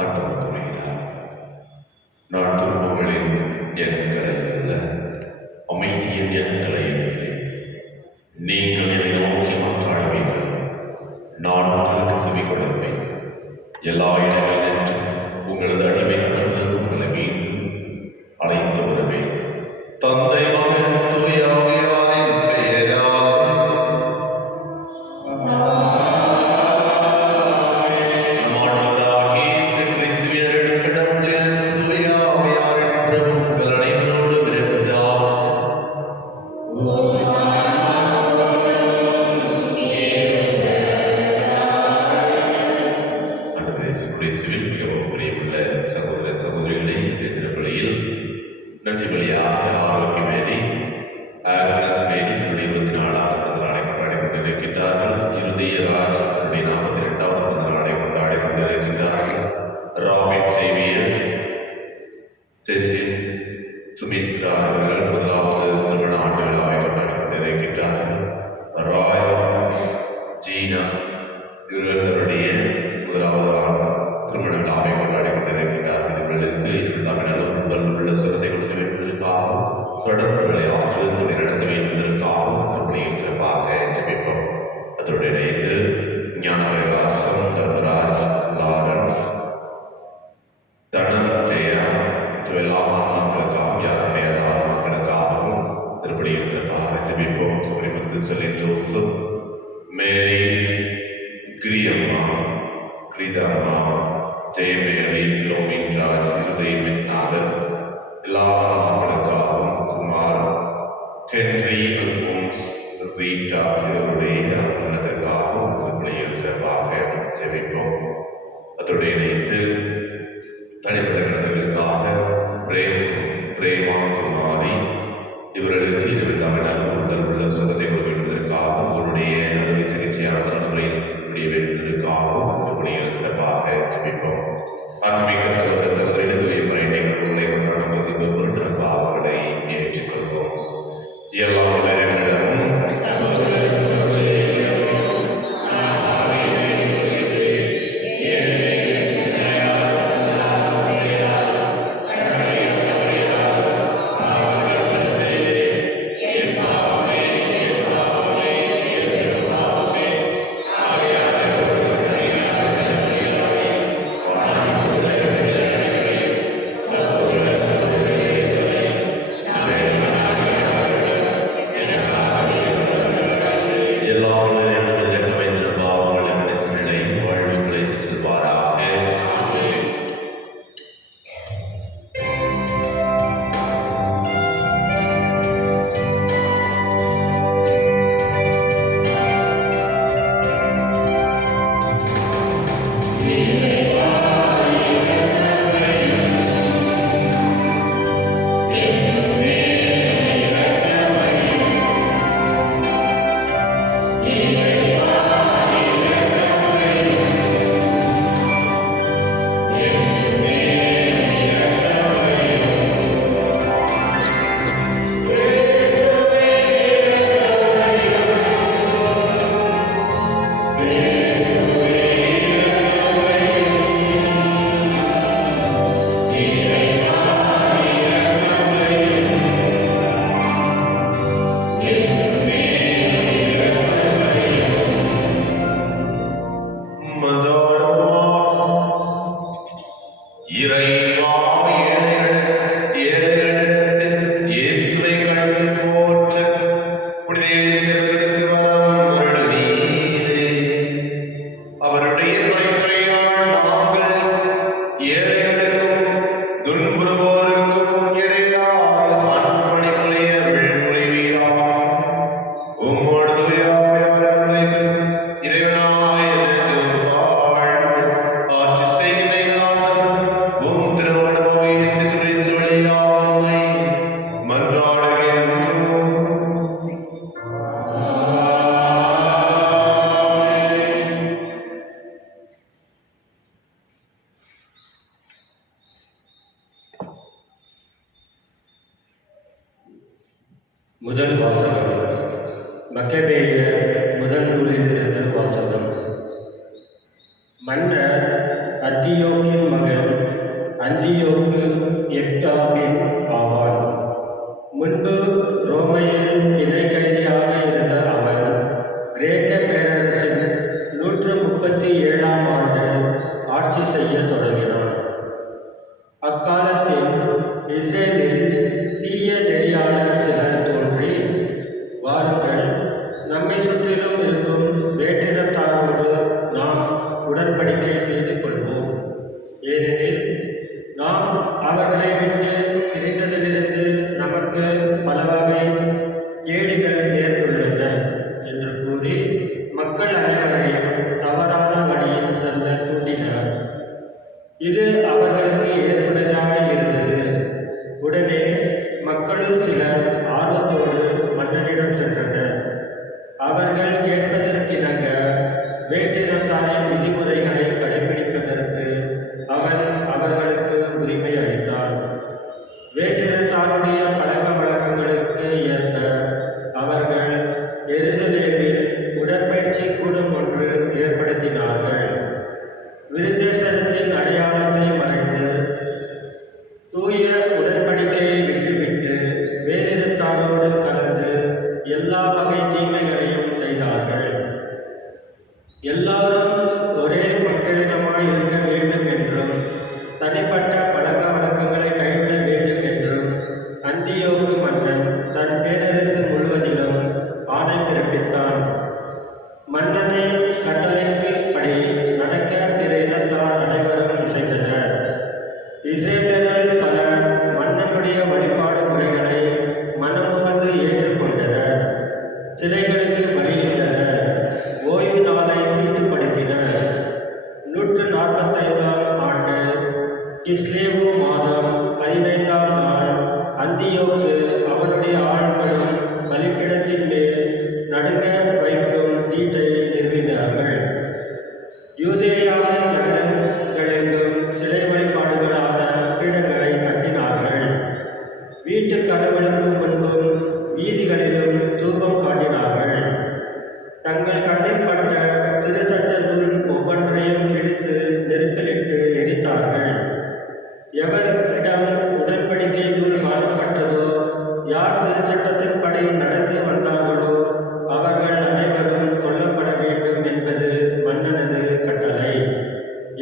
ஆண்டவர் கூறுகிறார், நான் துன்பங்களின் எண்ணங்களை அல்ல, அமைதியின் எண்ணங்களை எண்ணுகிறேன். நீங்கள் என்னை நோக்கி மன்றாடுவீர்கள், நான் உங்களுக்கு செவி கொடுப்பேன். எல்லா இடங்களிலும் உங்களது அடிமைத்தனத்திலிருந்து உங்களை மீண்டும் அழைத்து வருவேன். தந்தை, மகன், தூய ஆவியாரின் பெயராலே நம் ஆண்டவராகிய இயேசு கிறிஸ்துவின் அருட்கடவுளின் தூய ஆவியாரின் பிரபு உங்கள் அனைவரோடும் இருப்பதாக. இயேசுவில் மிகவும் பிரியமுள்ள சகோதர சகோதரிகளை இன்றைய திருப்பலியில் நன்றி பலியாக ஆரோக்கிய மேரி, ஆக்னஸ் மேரி தன்னுடைய 24ஆம் பிறந்த நாளை கொண்டாடி கொண்டிருக்கின்றார்கள். இருதயராஜ் தன்னுடைய 42வது பிறந்த நாளை கொண்டாடி கொண்டிருக்கின்றார்கள். ராபின் சேவியர், செசின், சுமித்ரா இவர்கள் 1வது திருமண ஆண்டு விழாவை கொண்டாடி கொண்டிருக்கின்றார்கள். ராய், ஜீனா இவர்கள் தன்னுடைய 1வது திருமண விழாவை கொண்டாடி கொண்டிருக்கின்றார்கள். இவர்களுக்கு தமிழகம் உடல் உள்ள சுரத்தை கொடுக்க வேண்டுவதற்காகவும் தொடர்புகளை ஆசிரியர்களை நடத்த வேண்டுவதற்காகவும் திருப்பணியில் சிறப்பாக ஜெபிப்போம். அதோடு இணைந்து ஞான பிரகாசம், தர்மராஜ், லாரன்ஸ், தனஞ்செயா எல்லா மக்களுக்காகவும் யாருடைய மக்களுக்காகவும் திருப்பணியில் சிறப்பாக ஜெபிப்போம். சுரிமுத்து, செலின் ஜோசப், மேரி, கிரியம்மா, கிரீதம்மா, ஜெயமேரி, லோமின் ராஜ், இருதய நாதன், எல்லா மக்களுக்காகவும் குமார், ஹென்றி, அல்போன்ஸ், ரீட்டா இவருடைய மனத்திற்காகவும் திருப்பணியில் சிறப்பாக ஜெபிப்போம். அதோடு இணைத்து தனிப்பட்ட கணவர்களுக்காக பிரேமா, குமாரி இவர்களுக்கு 22ஆம் நாள் உடல் உள்ள சுகத்தை கொடுப்பதற்காகவும் அவருடைய அறுவை சிகிச்சையான நடைமுறையில் முடிய வேண்டுவதற்காகவும் திருப்பணியில் சிறப்பாக ஜெபிப்போம். ஆன்மீக சகோதர சகோதரிகள் தூய மறைநீர்கள் உங்களை கொண்டாடும் பொருட்டு பாவங்களை ஏற்றுக்கொள்வோம். எல்லாம் இறைவனிடமும் முதல் வாசகம். மக்கபேயர் முதல் நூலிலிருந்து வாசகம். மன்னர் அந்தியோக்கின் மகன் அந்தியோக்கு எப்தாவின் ஆவான். முன்பு ரோமையில் பிணை கைதியாக இருந்த அவன் கிரேக்க பேரரசின் 137ஆம் ஆண்டு ஆட்சி செய்ய தொடங்கினான். அக்காலத்தில் இஸ்ரேலில் தீய நெறியாளர் சிலர் தோன்றி, வாருங்கள், நம்மை சுற்றிலும் இருக்கும் வேற்றினத்தாரோடு நாம் உடன்படிக்கை செய்து கொள்வோம். ஏனெனில் நாம் அவர்களை விட்டு பிரிந்ததிலிருந்து நமக்கு பல வகை கேடுகள் நேர்ந்துள்ளன என்று கூறி மக்கள் அனைவரையும் தவறான வழியில் செல்ல தூண்டினார். இது அவர்களுக்கு ஏற்புடையதாய் இருந்தது. உடனே மக்களுள் சிலர் ஆர்வத்தோடு மன்னனிடம் சென்றனர். அவர்கள் கேட்பதற்கிணங்க வேற்றினத்தாரின் விதிமுறைகளை கடைபிடிப்பதற்கு அவன் அவர்களுக்கு உரிமை அளித்தான். வேற்றினத்தாருடைய பழக்க வழக்கங்களுக்கு ஏற்ப அவர்கள் எருசலேமில் உடற்பயிற்சி கூடம் ஒன்று ஏற்படுத்தினார்கள். விருத்தேசனத்தின் அடையாளத்தை மறைத்து தூய உடன்படிக்கையை விட்டுவிட்டு வேறினத்தாரோடு கலந்து எல்லா வகை தீமைகளையும் செய்தார்கள். எல்லாரும் ஒரே மக்களிடமாய் இருக்க வேண்டும் என்றும் தனிப்பட்ட பழக்க வழக்கங்களை கைவிட வேண்டும் என்றும் அந்தியோக்கு மன்னன் தன் பேரரசு முழுவதிலும் ஆணை பிறப்பித்தான். மன்னனின் கட்டளைப்படி நடக்க பிற இனத்தார் அனைவரும் இசைந்தனர். இஸ்ரேலர்கள் பலர் மன்னனுடைய வழிபாடு முறைகளை மனமுவந்து ஏற்றுக்கொண்டனர். சிலைகளுக்கு பலியிட்டனர். ஓய்வு நாளை தீட்டுப்படுத்தினர். 145ஆம் ஆண்டு கிஸ்லேவு மாதம் 15ஆம் நாள் அந்தியோக்கு அவனுடைய ஆள்களும் பலிபீடத்தின் மேல் நடுங்க வைக்கும் தீட்டை நிறுவினார்கள். யூதேயாவின் நகரங்களெங்கும் சிலை வழிபாடுகளான பீடங்களை கட்டினார்கள். வீட்டு கதவுகளுக்கு முன்பும் வீதிகளிலும் தூபம் காட்டினார்கள். தங்கள் கண்ணில் பட்ட திருச்சட்ட நூல் ஒவ்வொன்றையும் கிழித்து நெருப்பிலிட்டு எரித்தார்கள். எவரிடம் உடன்படிக்கை நூல் காணப்பட்டதோ, யார் திருச்சட்டத்தின்படி நடந்து வந்தார்களோ அவர்கள் அனைவரும் கொல்லப்பட வேண்டும் என்பது மன்னனது கட்டளை.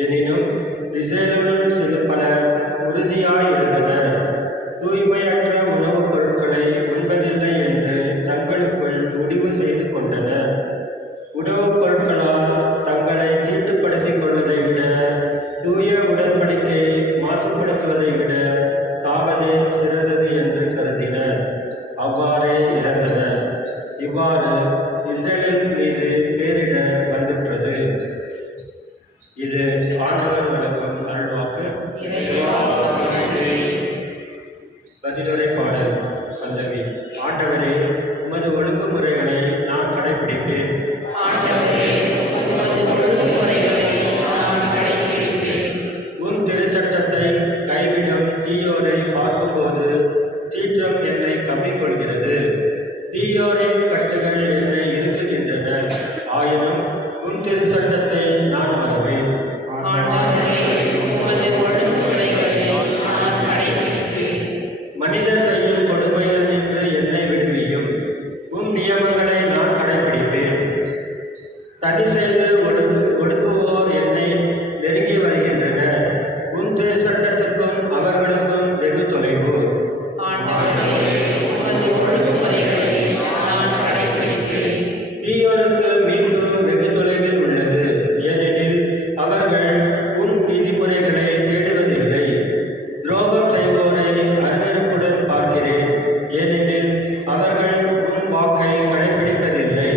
எனினும் இஸ்ரேலுள் சில பலர் உறுதியாயிருந்தனர். தூய்மையற்ற உணவுப் பொருட்களை உண்பதில்லை என்று தங்களுக்குள் முடிவு செய்து கொண்டனர். உணவுப் பொருட்களால் தங்களை தீட்டுப்படுத்திக் கொள்வதை விட, தூய உடன்படிக்கையை மாசுபடுத்துவதை விட சாவதே சிறந்தது என்று கருதினர். அவ்வாறே இறந்தனர். இவ்வாறு இஸ்ரேலின் மீது பேரிடர் வந்துற்றது. இது ஆண்டவர் வழங்கும் அருள்வாக்கு. பதிலுரை பாடல் பல்லவி. ஆண்டவரே, உமது ஒழுங்குமுறைகளை நான் கடைபிடிப்பேன். உன் திருச்சட்டத்தை கைவிடும் தீயோரை பார்க்கும்போது சீற்றம் என்னை கவ்விக்கொள்கிறது. தீயோரின் கட்டுகள் என்னை இருக்குகின்றன. ஆயினும் உன் திருச்சட்டத்தை நான் மறவேன். மனிதர் செய்யும் கொடுமையில் நின்று என்னை விடுவியும். உன் நியமங்களை நான் கடைபிடிப்பேன். சதி செய்து ஒடுக்குவோர் என்னை நெருங்கி வருகின்றனர். உன் திருச்சட்டத்துக்கும் அவர்களுக்கும் வெகு தொலைவு. தீயோருக்கு மீட்பு வெகு தொலைவில் உள்ளது. ஏனெனில் அவர்கள் உன் விதிமுறைகளை தேடுவதில்லை. துரோகம் செய்வோரை அருவருப்புடன் பார்க்கிறேன். ஏனெனில் அவர்கள் உன் வாக்கை கடைபிடிப்பதில்லை.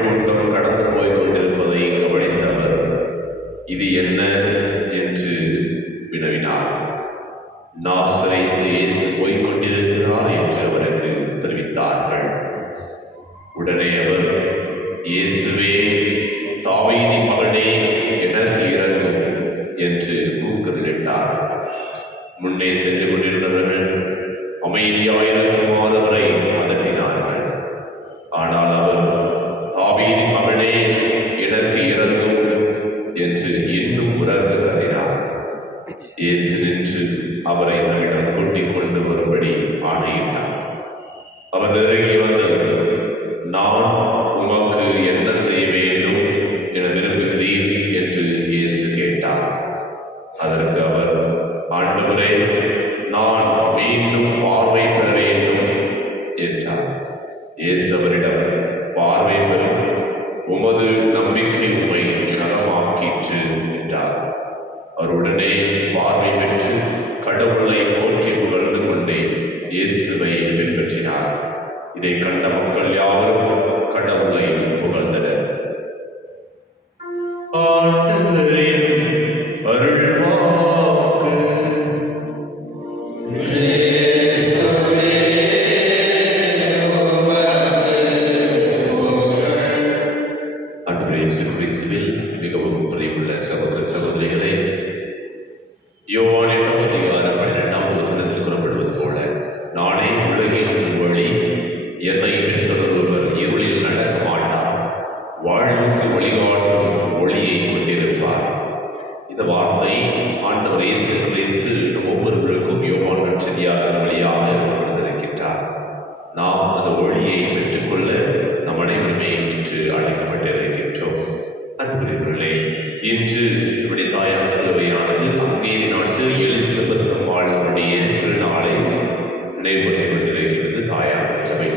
கூட்டம் கடந்து போய் கொண்டிருப்பதை கவனித்தவர் இது என்ன என்று வினவினார். நாசரேத்து இயேசு போய்க் கொண்டிருக்கிறார் என்று அவருக்கு தெரிவித்தார்கள். உடனே அவர், இயேசுவே, தாவீதின் மகனே, எனக்கு இறங்கும் என்று கூக்குரலிட்டார். முன்னே சென்று கொண்டிருந்தவர்கள் அமைதியாயிருக்குமாறு அவரை அதட்டினார்கள். ஆனால் அவர், தாவீதின் மகனே, எனக்கு இறங்கும் என்று இன்னும் உரக்க கத்தினார். இயேசு நின்று அவரை தன்னிடம் கூட்டிக் கொண்டு வரும்படி ஆணையிட்டார். அவர் நெருங்கி வந்து, நான் உமக்கு என்ன செய்ய வேண்டும் என விரும்புகிறீர் என்று இயேசு கேட்டார். அதற்கு அவர், ஆண்டவரே, நான் மீண்டும் பார்வை பெற வேண்டும் என்றார். இயேசு அவரிடம், பார்வை பெறும், உமது நம்பிக்கை உம்மை நலமாக்கிற்று என்றார். அவருடனே பார்வை பெற்று கடவுளை போற்றி புகழ்ந்து கொண்டே இயேசுவை பின்பற்றினார். இதை கண்ட மக்கள் யாவரும் கடவுளை புகழ்ந்தனர். ஆண்டவரின் அருள்வாக்கு. அன்றைய இயேசு கிறிஸ்துவில் மிகவும் பிரியமுள்ள சகோதர சகோதரிகளே, யோவான் 8:12 கூறப்படுவது போல, நானே உலகின் ஒளி, என்னை பின்தொடர்பவர் இருளில் நடக்க மாட்டார், வாழ்வுக்கு வழிகாட்டும் ஒளியை கொண்டிருப்பார். இந்த வார்த்தை ஆண்டவர் இயேசு கிறிஸ்து ஒவ்வொருவருக்கும் யோவான் நற்செய்தியாளர் வழியாக கொடுத்திருக்கின்றார். நாம் அந்த ஒளியை பெற்றுக்கொள்ள நம் அனைவருமே இன்று அழைக்கப்பட்டிருக்கின்றோம். அன்புக்குரியவர்களே, இன்று நம்முடைய தாயார் திருவையானது ஹங்கேரி நாட்டு எலிசபெத் அம்மாளுடைய திருநாளை நினைவுபடுத்திக் கொண்டிருக்கிறது தாயார் திருச்சபை.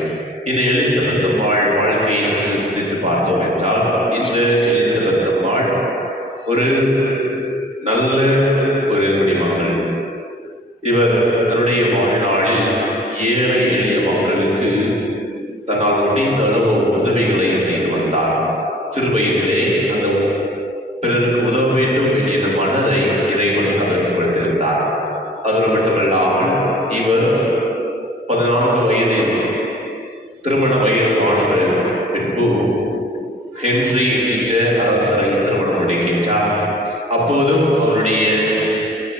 இந்த எலிசபெத் அம்மாள் வாழ்க்கையை சற்று சிந்தித்து பார்த்தோம் என்றால், இந்த எலிசபெத் அம்மாள் ஒரு நல்ல ஒரு குடிமகள். இவர் தன்னுடைய வாழ்நாளில் ஏழை எளிய மக்களுக்கு தன்னால் முடிந்த அளவு உதவிகளை செய்து வந்தார். சிறு வயதிலே அந்த பிறருக்கு உதவ வேண்டும் என்ற மனதை இறைவன் அதற்கு கொடுத்திருந்தார். அதோடு மட்டுமல்லாமல் இவர் 14 வயதில் திருமண வயது ஆன பின்பு ஹென்றி என்ற அரசரை திருமணம் முடிக்கின்றார். அப்போதும் அவருடைய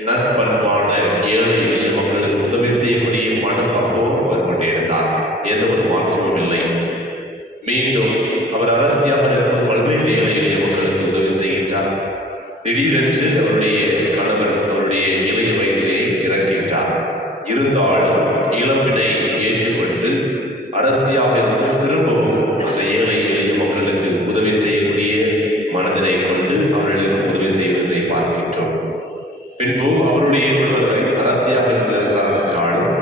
நற்பண்பான ஏழை எளிய மக்களுக்கு உதவி செய்யக்கூடிய மனப்பக்குவம் அவர் கொண்டிருந்தார். எந்த ஒரு மாற்றமும் இல்லை. மீண்டும் அவர் அரசியாக இருந்த பல்வேறு ஏழை எளிய மக்களுக்கு உதவி செய்கின்றார். திடீரென்று அவருடைய கணவர் அவருடைய இளைய வயதிலே இறக்கின்றார். இருந்தாலும் இளம்பினை ஏற்றுக்கொண்டு அரசியாக இருந்து திரும்பவும் அந்த ஏழை எளிய மக்களுக்கு உதவி செய்யக்கூடிய மனதினை கொண்டு அவர்களுக்கு உதவி செய்வதை பார்க்கின்றோம். பின்பு அவருடைய குடும்பத்தை அரசியாக இருந்த காரணத்தினாலும்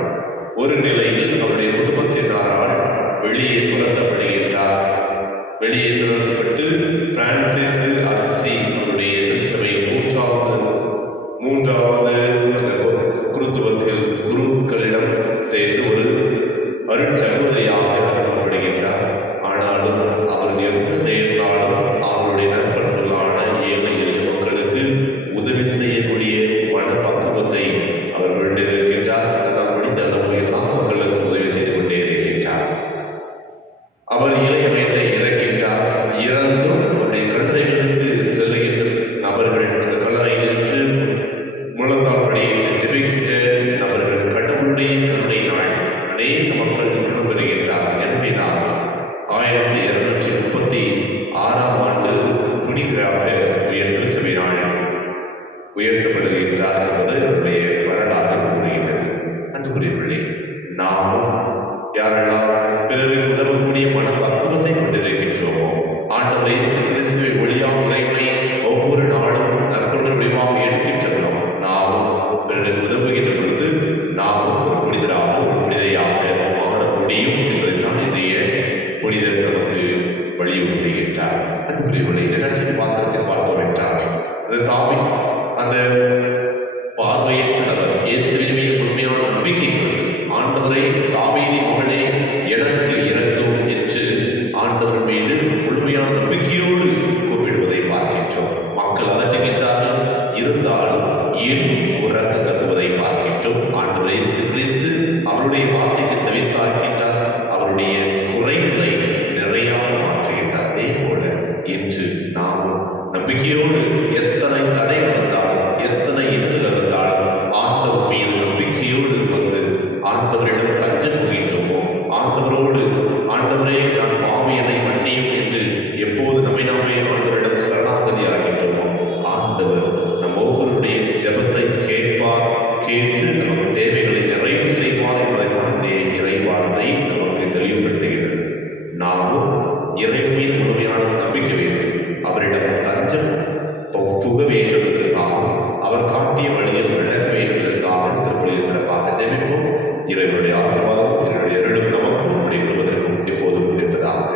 ஒரு நிலையில் அவருடைய குடும்பத்தினரால் வெளியே துரத்தப்படுகின்றார். வெளியே துரத்தப்பட்டு பிரான்சிஸ் அசிசி அவருடைய திருச்சபை மூன்றாவது அந்த குருத்துவத்தில் குருக்களிடம் சேர்ந்து ஒரு அருட்சகோதரியாக அனுப்பப்படுகின்றார். ஆனாலும் அவர் எங்கு நேர்ந்தாலும் அவருடைய நற்பண்புகளான ஏழை எளிய மக்களுக்கு உதவி செய்யக்கூடிய மனப்பக்குவத்தை அவர் கொண்டிருக்கின்றார். தன்னால் முடிந்த அளவு எல்லா மக்களுக்கு உதவி செய்து கொண்டே இருக்கின்றார். அவர் இளைய வயதை இறக்கின்றார். இறந்தும் அவருடைய கல்லறைகளுக்கு செல்லுகின்ற நபர்கள் அந்த கல்லறையில் நின்று முழந்தாள் படியிட்டு ஜெபிக்கின்ற நபர்கள் கடவுளுடைய கருணையினால் அநேக மக்கள் குணம் பெறுகின்றார். எனவேதான் 1236 ஆண்டு புனிதராக திருச்சபையினால் உயர்த்தப்படுகின்றார் என்பது அவருடைய வரலாறு கூறுகின்றது. அன்புக்குரியவர்களே, நாமும் யாரெல்லாம் பிறருக்கு உதவக்கூடிய மனப்பக்குவத்தை கொண்டிருக்கின்றோமோ, ஆண்டவர் இயேசு கிறிஸ்துவை ஒளியாக இறைவனை ஒவ்வொரு நாளும் நற்கொடை வடிவாக எடுக்கின்றோம். நாமும் பிறருக்கு உதவுகின்ற பொழுது நாமும் ஒரு புனிதராக ஒரு புனிதையாக மாற முடியும் என்பதைத்தான் இன்றைய புனிதர் நமக்கு வலியுறுத்துகின்றார். அன்புக்குரியவர்களே, இந்த நற்செய்தி வாசகத்தில் பார்த்தோம் என்றால், அந்த பார்வையற்ற நபர் இயேசுவின் மீது முழுமையான நம்பிக்கை கொண்டு, ஆண்டவரே, தாவீதின் மகனே, எனக்கு இறங்கும் என்று ஆண்டவர் மீது முழுமையான இன்று நாமும் நம்பிக்கையோடு எத்தனை தடைகள் வந்தாலும் எத்தனை இன்னல்கள் வந்தாலும் ஆண்டவர் மீது நம்பிக்கையோடு வந்து ஆண்டவரிடம் தஞ்சம் புகின்றோமோ, ஆண்டவரோடு ஆண்டவரே நான் பாவியனை மன்னியும் என்று எப்போது நம்மை நாமே ஆண்டவரிடம் சரணாகதி ஆகின்றோமோ, ஆண்டவர் நம் ஒவ்வொருடைய ஜெபத்தை கேட்பார், கேட்டு நமக்கு தேவைகளை நிறைவு செய்வார் என்பதை தாண்டி இறைவார்த்தை நமக்கு தெளிவுபடுத்துகிறது. நாமும் இறைவன் மீது முழுமையான நம்பிக்கை வைத்து அவரிடம் தஞ்சம் புக வேண்டும் என்பதற்காகவும் அவர் காட்டிய வழியில் நடக்க வேண்டும் என்பதற்காக திருப்பலியில் சிறப்பாக ஜெபிப்போம். இறைவனுடைய ஆசீர்வாதம் என்னுடைய அருளும் நமக்கும் நம்முடைய குடும்பத்திற்கும் எப்போதும் இருப்பதாக.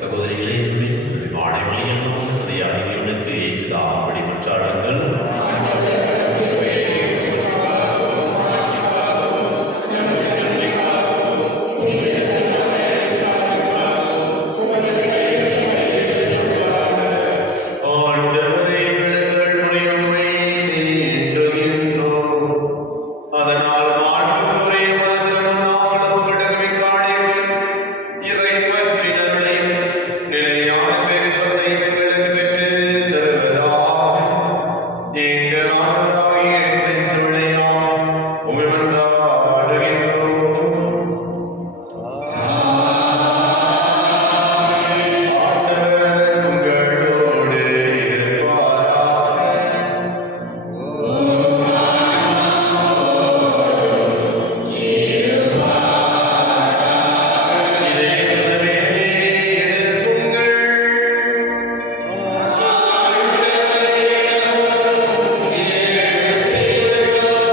சகோதரிகளே, வாழை வழியெல்லாம் துணையாக இவனுக்கு ஏற்றதாகும்படி மன்றாடுங்கள். ஆண்டவரே, எங்கள் முறையுண்மை வேண்டுகின்றோம். அதனால் ஆண்டவரே மனதிலும் நாளும் கடமைக்காணிக்கு இறை பற்றினர்களையும் நிலையான பெருமத்தை எங்களுக்கு பெற்று தருவதாக எங்கள் ஆண்டவராகிய கிறிஸ்து வழியாக உம்மை மன்றாடுகின்றோம். ஆண்டவர் உங்களோடு இருப்பாராக. இதயங்களே, எழுப்புங்கள்.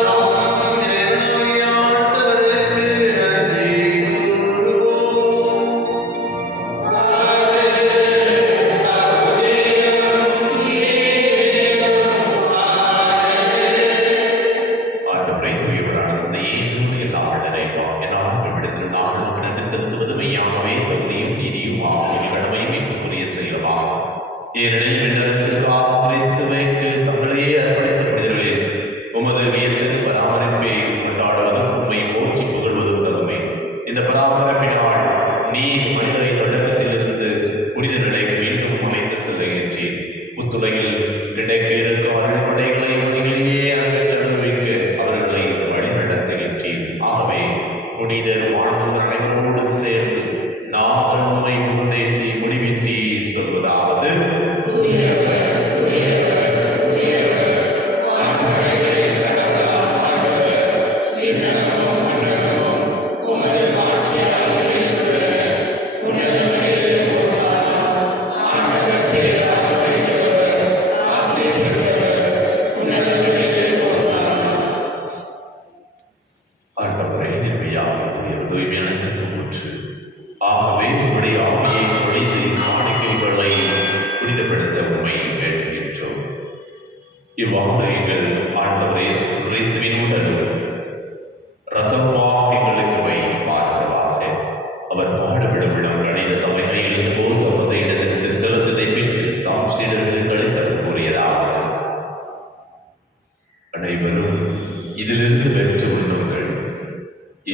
நாம் இறைவனாகிய ஆண்டவருக்கு நன்றி கூறுவோம். ஆண்டவரே, தூயவரான தந்தையே, தூய எல்லா நிறைவா எல்லாருக்கும் இடத்தில் நாளும் நன்றி செலுத்துவது மெய்யாகவே தகுதியும் நீதியும் ஆகிய கடமை மீட்புக்குரிய செயலாகும். ஏனெனில் விண்ணரசுக்காக கிறிஸ்துவுக்கு தங்களையே அர்ப்பணித்த மனிதர்களில் உமது வியத்தகு பராமரிப்பை கொண்டாடுவதும் உம்மை போற்றி புகழ்வதும் தகுமே. இந்த பராமரிப்பினால் நீர் மனிதரை தொடக்கத்திலிருந்து புனித நிலைக்கு மீண்டும் அழைத்து செல்லுகின்றீர். புத்துலகில் கிடைக்க இருக்கும் அருள் கொடைகளை நீங்களே அகற்றனுவிக்க அவர்களை வழிநடத்துகின்றீர். ஆகவே புனிதர் வாழ்ந்தவர் அனைவரோடு சேர்ந்து நாங்கள் உம்மை முன்னேற்றி முடிவின்றி சொல்வதாவது: உமது ஆகவே உம்முடைய ஆவியை பொழிந்து காணிக்கைகளை புனிதப்படுத்த உம்மை வேண்டுகின்றோம். இவ்வாறு எங்கள் ஆண்டவர் இயேசு கிறிஸ்துவின் உடலும் இரத்தமாக எங்களுக்கு வைப்பார்களாக. அவர் பாடுபட விடம் கணித தம்மை கையெழுந்த போது அப்பதை இடத்திற்கு செலுத்ததை பின்பு தாம் சீடர்களுக்கு அளித்தல் கூறியதாவது: அனைவரும் இதிலிருந்து பெற்று உண்ணுங்கள்,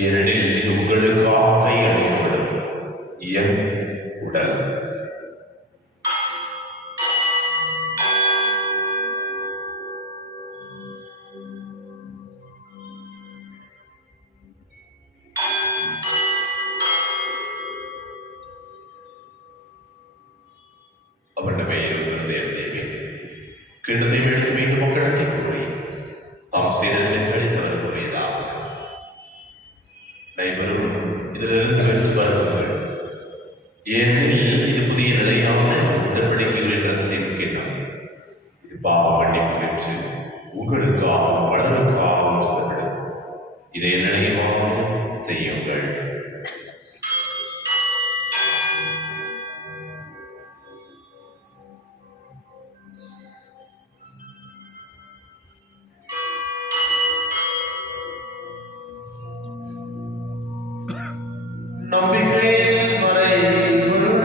ஏனெனில் இது உங்களுக்காக கையளிக்கப்படும் என் உடல். அவரிடமே தேவன் கிண்ணத்தை எடுத்து மீண்டும் மக்களிடத்தை கூறி தாம் சீடர்களுக்கு அளித்தவர் கூறியதாவது: அனைவரும் இதிலிருந்து பெற்று வருவார்கள், ஏனெனில் இது புதிய நிலையான உடன்படிக்கைகளின் ரத்தத்தின் கிண்ணம். இது பாவ மன்னிப்பு பெற்று உங்களுக்காகவும் பலருக்காகவும் சொல்லப்படும். இதை நினைவாக செய்யுங்கள். நம்பிக்கையின் மறைபொருள்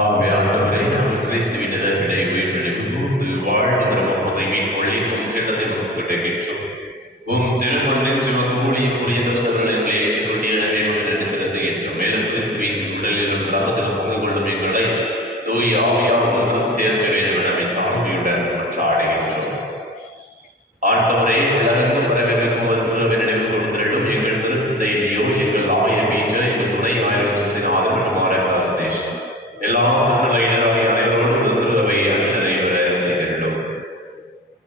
ஆகவே ஆண்டவரே, நாங்கள் கிறிஸ்துவின் நிலவிடை உயிர்த்தெழுந்து கூர்ந்து வாழ்வு திருமணத்தை மீட்கொள்ளிக்கும் கிண்ணத்தில் ஒப்புக்கிட்டுகின்றோம். உம் திருமணத்தின் ஊழியம் புரிய திறந்தவர்கள் எங்களை ஏற்றுக்கொண்டிடவே என்று செலுத்துகின்றோம். மேலும் கிறிஸ்துவின் உடலிலும் ரத்தத்திலும் பங்கு கொள்ளும் எங்களை தூய் ஆவியார் ஒன்று சேர்க்க வேண்டும் என தாழ்மையுடன் மன்றாடுகின்றோம். ஆண்டவரே, உலகெங்கும் வரவேற்கும் ஒரு திருவை நினைவு கொண்டிருக்கும் எங்கள் திருத்தந்தையிலேயோ எங்கள் ஆய மீற்ற எங்கள் துணை ஆயிரம் சுசினாது மற்றும் ஆராய்வா சுதேஷ் எல்லா திருநிலையினராக அனைவரோடும் ஒரு திருவை நிறைவேற செய்திருந்தோம்.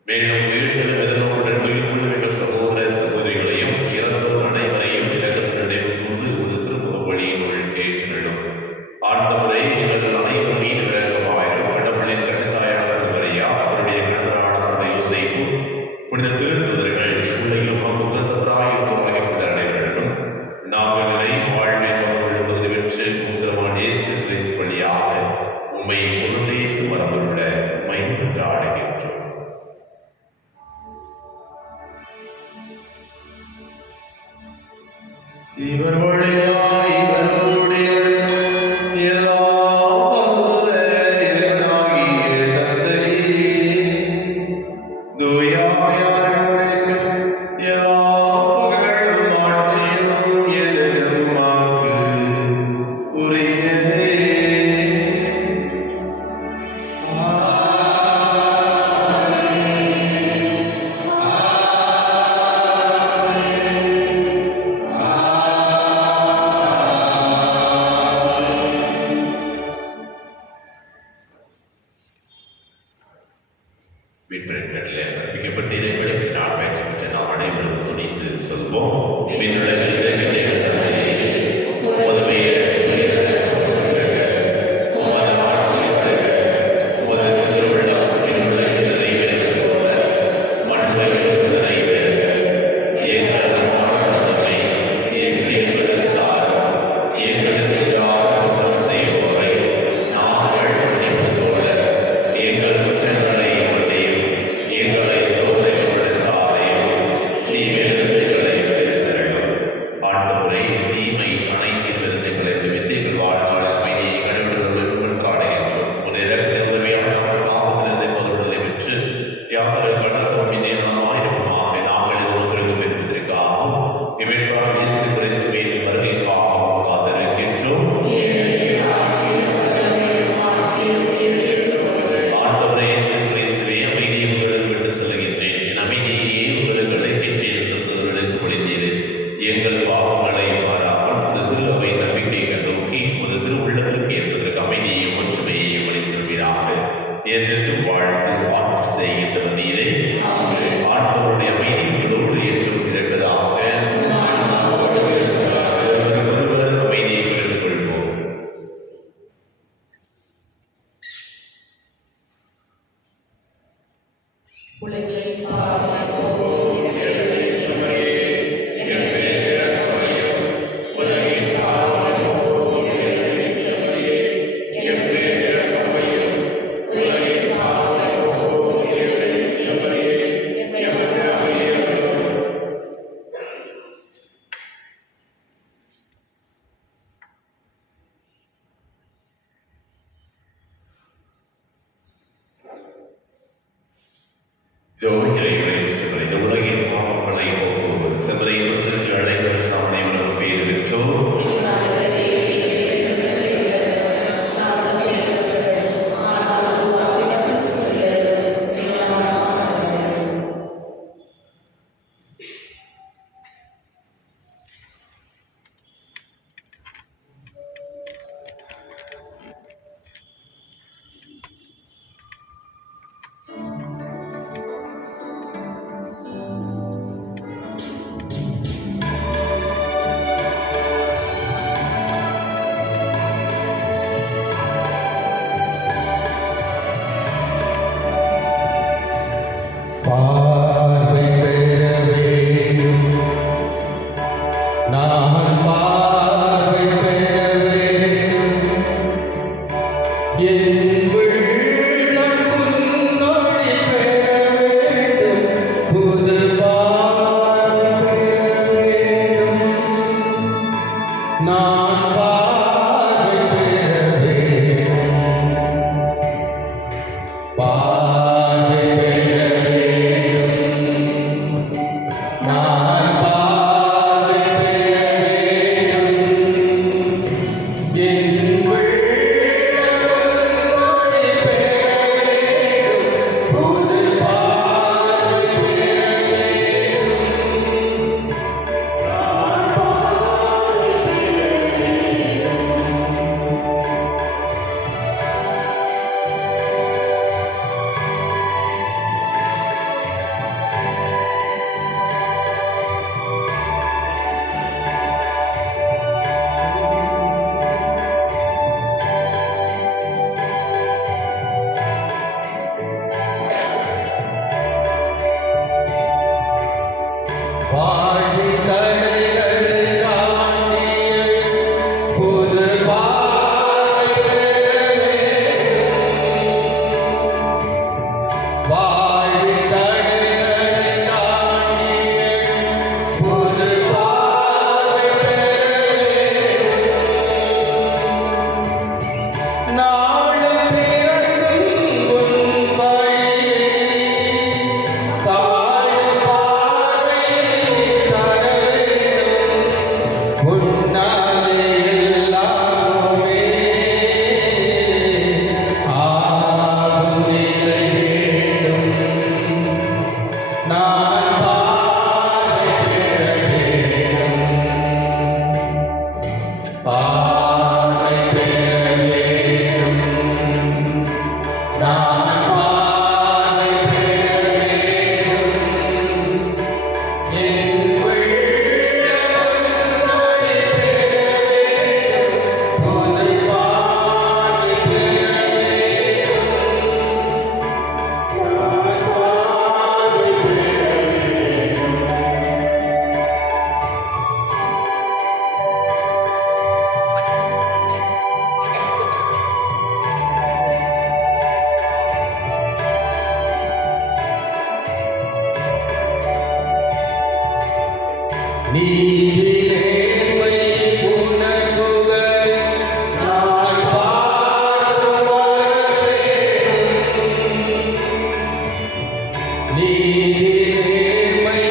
மேலும் வீழ்த்தலும் எதிர்நோக்குடன் தொழில் கொள்ளும் எங்கள் சகோதர சகோதரிகளையும் இறந்தோர் அனைவரையும் இலக்கத்தில் நினைவு கூர்ந்து ஒரு திருமுக வழியினுள் ஏற்றிடும். ஆண்டவரே, எங்கள் அனைவரும் மீன் விரகமாயிரும் கடவுளின் கணித்தாயான மரியா, அவருடைய கணவரான யோசேப்பு, புனித திருத்துதர்கள் இவ்வுலகிலும் உகந்தவராக இருந்தவராக புனித அனைவரிடம் நாங்கள் நிலை வாழ்வில் பங்குள்ளும் பகுதி பெற்று உத்திரமான இயேசு கிறிஸ்து வழியாக உம்மை கொண்டேந்து வரவுள்ள உம்மை கொண்டாடுகின்றோம். இவர் வழியாய் இவருடைய எல்லாம் வல்ல இறைவனாகிய தந்தையே, தூய ஆவியானவருக்கு எல்லா புகழும் ஆட்சியும் என்றென்றும் உமக்கு உரியதே. நான் பார்வை பெற வேண்டும். என் உள்ளம் உன்னோடு பெற வேண்டும். புது பார்வை பெற வேண்டும். நான் பார்வை பெற வேண்டும். பார்வை பெற வேண்டும். நான் பார்வை பெற வேண்டும். என் உள்ளம் உன்னோடு பெற வேண்டும். புது பார்வை பெற வேண்டும். நான் பார்வை பெற வாழ்வின் தடைகளை தாண்டிய புது வாழ்வை பெற வேண்டும். வாழ்வின் தடைகளை தாண்டிய புது வாழ்வை பெற வேண்டும். நாளும் பிறக்கும் உன் வழியை காணும் பார்வை தர வேண்டும். உன்னாலே எல்லாமே ஆகும் நிலை வேண்டும். நான் பார்வை பெற வேண்டும். பார்வை பெற வேண்டும். நான் பார்வை பெற வேண்டும். என் உள்ளம் உன்னோடு பெற வேண்டும். புது பார்வை பெற வேண்டும். நான் பார்வை பெற வேண்டும். நீதி நேர்மை உணர்வுகள் நான் பார்க்கும் வர வேண்டும். நீதி நேர்மை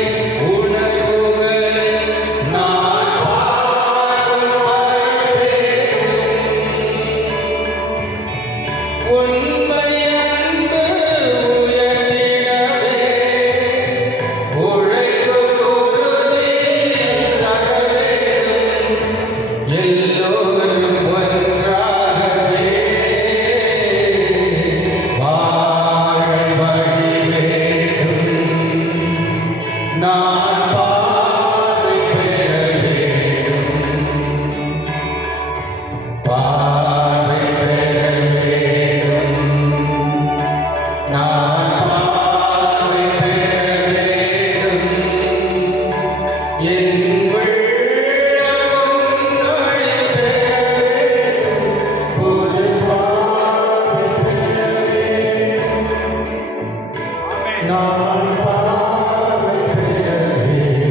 உணர்வுகள் நான் பார்க்கும் வர வேண்டும். உண்மை அன்பு உயர்த்திடவே உழைக்கும் உறுதி தர வேண்டும். எல்லோரும் ஒன்றாகவே வாழ வழி வேண்டும். நான் பார்வை பெற வேண்டும். பார்வை பெற வேண்டும். நான் பார்வை பெற வேண்டும். என் உள்ளம் உன்னோடு பெற வேண்டும். புது பார்வை பெற வேண்டும். நான் பார்வை பெற வேண்டும்.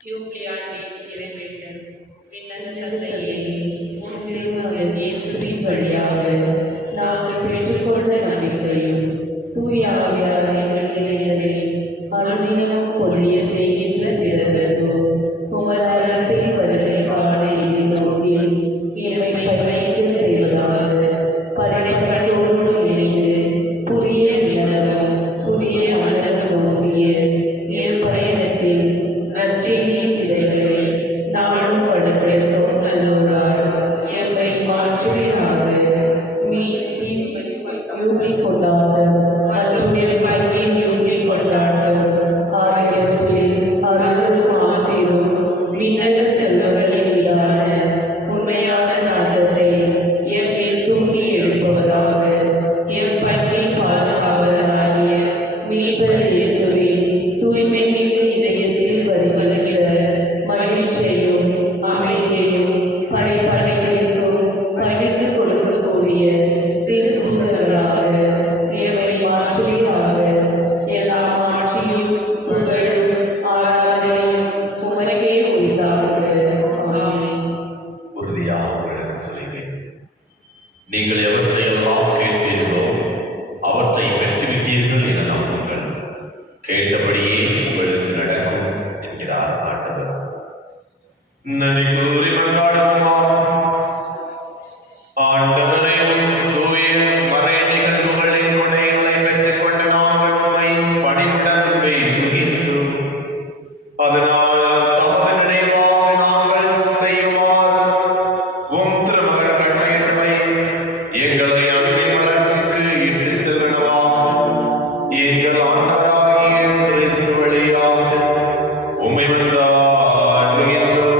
யூப்ளியாண்டின் இறைவேண்டல் விண்ணக தந்தையே, உம் திருமகன் இயேசுவின் வழியாக நாங்கள் பெற்றுக்கொண்ட நம்பிக்கையும் தூய ஆவியாரை இதயங்களில் அனுதினமும் பொழிய செய்கின்ற பிறகு உமது அரசின் வருகை காண எதிர்நோக்கி எம்மை படைக்க செய்வதாக படைப்போடு இணைந்து புதிய நிலமும் புதிய மண்டலம் நோக்கிய என் பயணத்தில் நற்செய்தியின் விதைகளை நானும் படுத்திருக்கும் நல்லோரால் எம்மை மாற்றுவீராக. யூபி கொண்டாட்டம் மற்றும் என் யூபி கொண்டாட்டம் ஆகியவற்றில் அருளும் ஆசீரும் விண்ணக செல்வங்களின் மீதான உண்மையான நாட்டத்தை எம்மில் தூண்டி எழுப்புவதாக. எம் பங்கை பாதுகாவலராகிய மீட்பர் இயேசுவின் தூய்மை மிகு இதயத்தில் வருகின்ற மகிழ்ச்சியையும் அமைதியையும் படைப்படைத்திருக்கும் பகிர்ந்து கொடுக்கக்கூடிய திருத்தூதர்களாக எம்மை மாற்றுவீராக. எல்லா மாட்சியும் புகழும் ஆராதனையும் உமக்கே உரித்தாக. ஆமென். உறுதியாக உங்களுக்கு சொல்கிறேன், நீங்கள் எவற்றையெல்லாம் கேட்பீர்களோ அவற்றை பெற்றுவிட்டீர்கள் என நம்புங்கள். கேட்டபடியே உங்களுக்கு நடக்கும் என்கிறார் ஆண்டவர். நன்றி கூறி மன்றாடுவோமா. ஆண்டவரே, தூய மறை நிகழ்வுகளின் கொடைகளை பெற்றுக்கொண்டு நாங்கள் உம்மை பணிவுடன் வேண்டுகின்றோம். அதனால் தமது நினைவாக நாங்கள் செய்யுமாறு உம் திருமகன் கட்டளையிட்டவை எங்களை அன்பின் வளர்ச்சிக்கு இட்டு செல்வனவாக எங்கள் ஆண்டவராகிய கிறிஸ்து வழியாக உம்மை மன்றாடுகின்றோம்.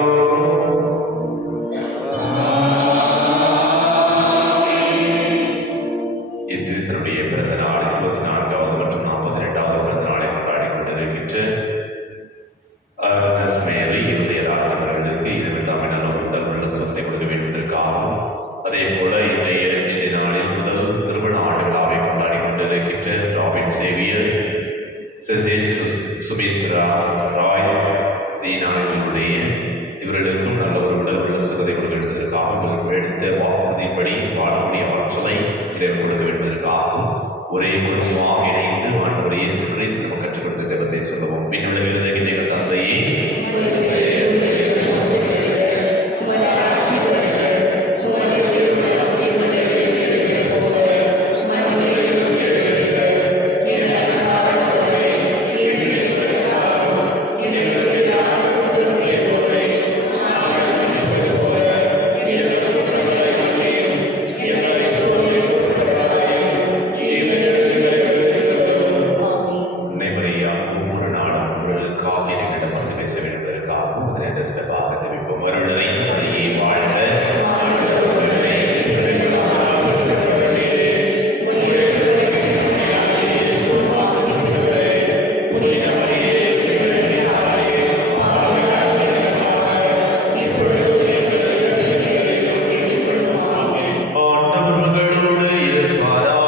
இன்று தன்னுடைய பிறந்த நாள் 24வது மற்றும் 42வது பிறந்த நாளை கொண்டாடி கொண்டிருக்கின்ற அர்னஸ் மேரி என்னுடைய ராஜவர்களுக்கு 2ஆம் நாள் உடல் உள்ள சொத்தை கொடுக்க வேண்டுவதற்காகவும், அதே போல இன்றைய நாளில் முதல் திருமண ஆண்டு விழாவை கொண்டாடி கொண்டிருக்கின்ற ராபின் சேவியர், செசேல் சுமித்ரா ராய், சீனா இவர்களுக்கும் நல்ல ஒரு உடல் உள்ள சுகத்தை கொடுக்க வேண்டுவதற்காகவும், இவர்கள் எடுத்த வாக்குறுதியின்படி வாழக்கூடிய ஆற்றலை இதை கொடுக்க வேண்டுவதற்காகவும் ஒரே குடும்பமாக இணைந்து ஆண்டவர் இயேசு கிறிஸ்து நமக்கு கற்றுக் கொடுத்த ஜெபத்தை சொல்லுவோம். பின்னுள்ள விழுந்த தந்தையே, அன்னை மரியா ஒவ்வொரு நாளும் அவர்களுக்காக என்னிடம் வந்து பேச வேண்டுவதற்காகவும் அதனை சிறப்பாக ஜெபிப்போம். அருள் நிறைந்த மரியே வாழ்க. ஆண்டவர் உங்களோடு இருப்பாராக.